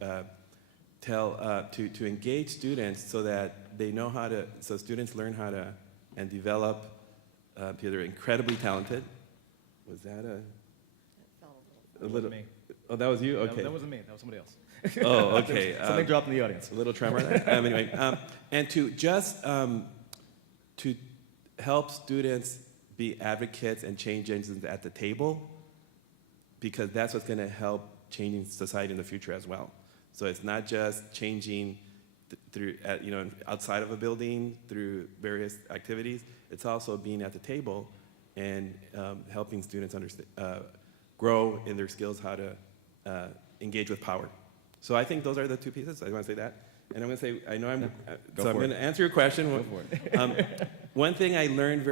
to engage students so that they know how to, so students learn how to and develop, because they're incredibly talented. Was that a little? Me. Oh, that was you? Okay. That wasn't me. That was somebody else. Oh, okay. Something dropped in the audience. A little tremor there. Anyway, and to just to help students be advocates and change agents at the table, because that's what's going to help changing society in the future as well. So it's not just changing through, outside of a building through various activities. It's also being at the table and helping students understand, grow in their skills how to engage with power. So I think those are the two pieces. I want to say that. And I'm going to say, I know I'm, so I'm going to answer your question. Go for it. One thing I learned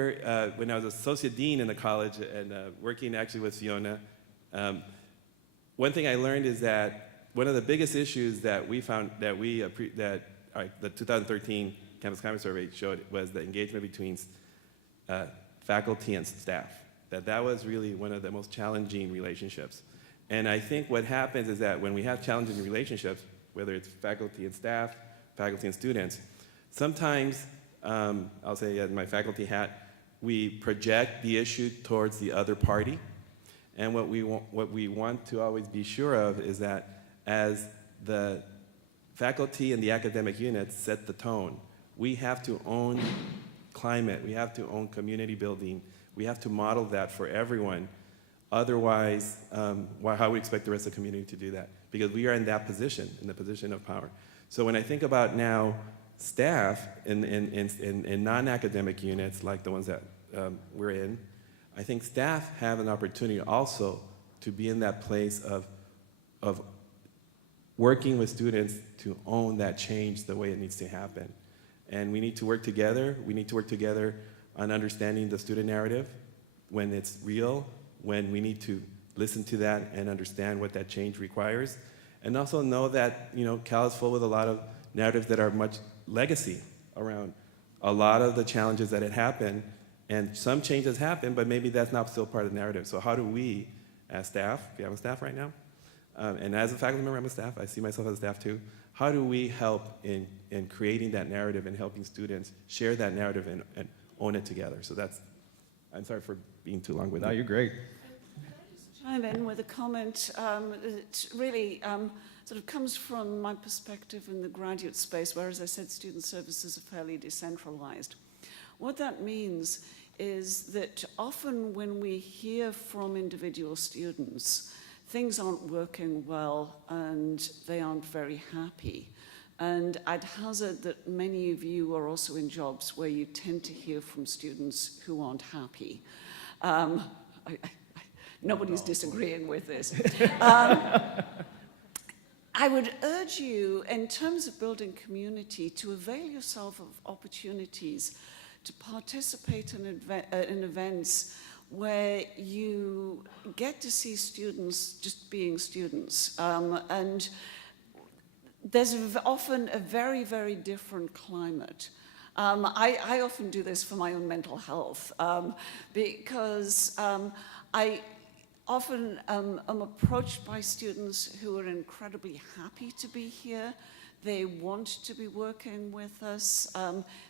when I was associate dean in the college and working actually with Fiona, one thing I learned is that one of the biggest issues that we found that the 2013 Campus Climate Survey showed was the engagement between faculty and staff. That was really one of the most challenging relationships. And I think what happens is that when we have challenging relationships, whether it's faculty and staff, faculty and students, sometimes, I'll say in my faculty hat, we project the issue towards the other party. And what we want to always be sure of is that as the faculty and the academic units set the tone, we have to own climate, we have to own community building, we have to model that for everyone. Otherwise, how we expect the rest of the community to do that? Because we are in that position, in the position of power. So when I think about now staff in non-academic units like the ones that we're in, I think staff have an opportunity also to be in that place of working with students to own that change the way it needs to happen. And we need to work together. We need to work together on understanding the student narrative when it's real, when we need to listen to that and understand what that change requires. And also know that, Cal is full with a lot of narratives that are much legacy around a lot of the challenges that had happened. And some changes happen, but maybe that's not still part of the narrative. So how do we, as staff, we have a staff right now, and as a faculty member, I'm a staff, I see myself as a staff too, how do we help in creating that narrative and helping students share that narrative and own it together? So that's, I'm sorry for being too long with that. No, you're great. Can I just chime in with a comment that really sort of comes from my perspective in the graduate space, where, as I said, student services are fairly decentralized. What that means is that often when we hear from individual students, things aren't working well and they aren't very happy. And I'd hazard that many of you are also in jobs where you tend to hear from students who aren't happy. Nobody's disagreeing with this. I would urge you, in terms of building community, to avail yourself of opportunities to participate in events where you get to see students just being students. And there's often a very, very different climate. I often do this for my own mental health because I often am approached by students who are incredibly happy to be here. They want to be working with us.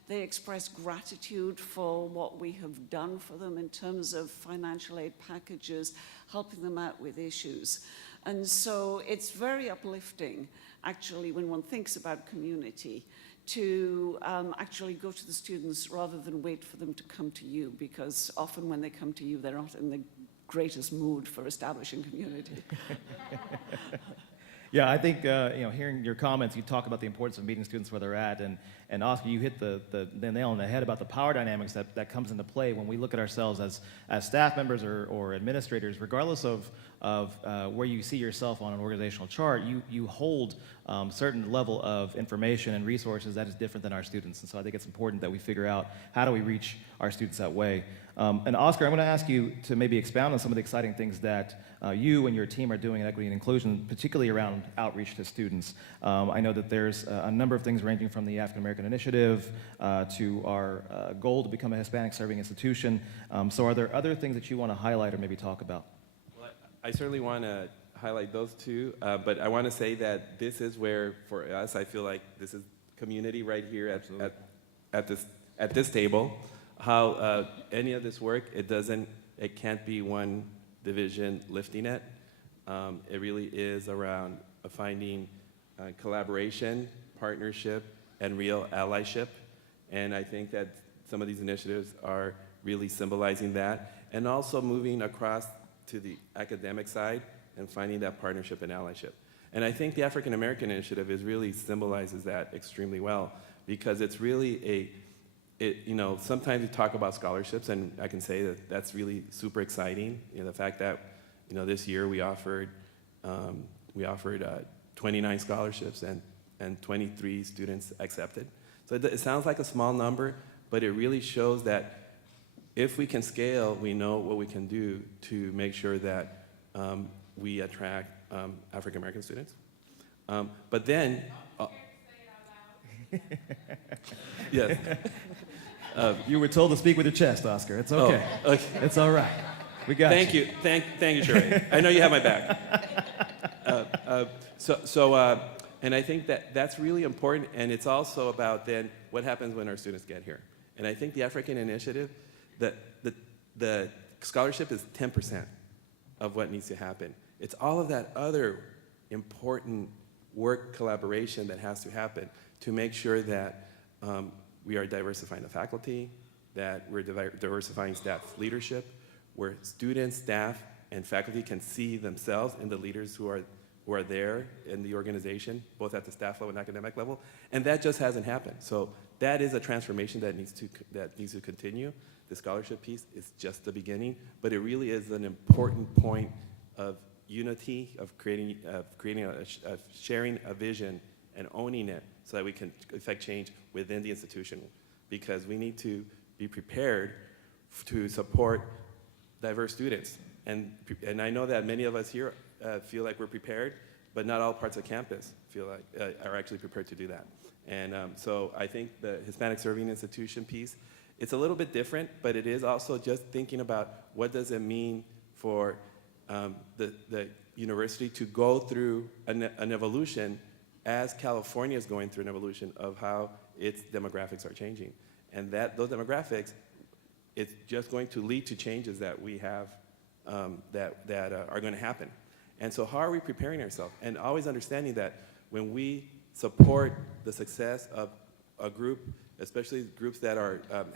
They express gratitude for what we have done for them in terms of financial aid packages, helping them out with issues. And so it's very uplifting, actually, when one thinks about community, to actually go to the students rather than wait for them to come to you, because often when they come to you, they're not in the greatest mood for establishing community. Yeah, I think hearing your comments, you talk about the importance of meeting students where they're at, and Oscar, you hit the nail on the head about the power dynamics that comes into play when we look at ourselves as staff members or administrators, regardless of where you see yourself on an organizational chart. You hold certain level of information and resources that is different than our students, and so I think it's important that we figure out how do we reach our students that way. And Oscar, I'm going to ask you to maybe expound on some of the exciting things that you and your team are doing in equity and inclusion, particularly around outreach to students. I know that there's a number of things ranging from the African American Initiative to our goal to become a Hispanic serving institution. So are there other things that you want to highlight or maybe talk about? Well, I certainly want to highlight those two, but I want to say that this is where, for us, I feel like this is community right here at this table. How any of this work, it can't be one division lifting it. It really is around finding collaboration, partnership, and real allyship. And I think that some of these initiatives are really symbolizing that, and also moving across to the academic side and finding that partnership and allyship. And I think the African American Initiative really symbolizes that extremely well, because it's really sometimes we talk about scholarships, and I can say that that's really super exciting. The fact that, this year we offered 29 scholarships and 23 students accepted. So it sounds like a small number, but it really shows that if we can scale, we know what we can do to make sure that we attract African American students. But then, yes. You were told to speak with your chest, Oscar. It's okay. Oh, okay. It's all right. We got Thank you. Thank you, Sheree. I know you have my back. And I think that's really important, and it's also about then what happens when our students get here. And I think the African Initiative, the scholarship is 10% of what needs to happen. It's all of that other important work collaboration that has to happen to make sure that we are diversifying the faculty, that we're diversifying staff leadership, where students, staff, and faculty can see themselves in the leaders who are there in the organization, both at the staff level and academic level, and that just hasn't happened. So that is a transformation that needs to continue. The scholarship piece is just the beginning, but it really is an important point of unity, of sharing a vision and owning it so that we can affect change within the institution, because we need to be prepared to support diverse students. And I know that many of us here feel like we're prepared, but not all parts of campus feel like are actually prepared to do that. And so I think the Hispanic Serving Institution piece, it's a little bit different, but it is also just thinking about what does it mean for the university to go through an evolution as California is going through an evolution of how its demographics are changing. And those demographics, it's just going to lead to changes that we have that are going to happen. And so how are we preparing ourselves? And always understanding that when we support the success of a group, especially groups that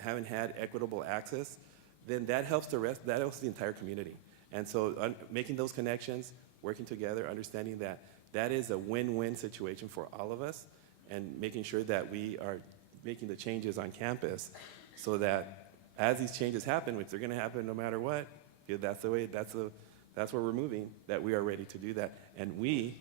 haven't had equitable access, then that helps that helps the entire community. And so making those connections, working together, understanding that that is a win-win situation for all of us, and making sure that we are making the changes on campus so that as these changes happen, which they're going to happen no matter what, that's where we're moving, that we are ready to do that. And when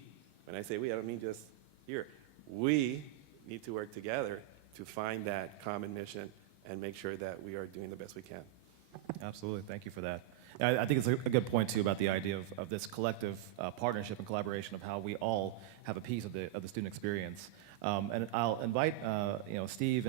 I say we, I don't mean just here. We need to work together to find that common mission and make sure that we are doing the best we can. Absolutely. Thank you for that. I think it's a good point, too, about the idea of this collective partnership and collaboration of how we all have a piece of the student experience. And I'll invite Steve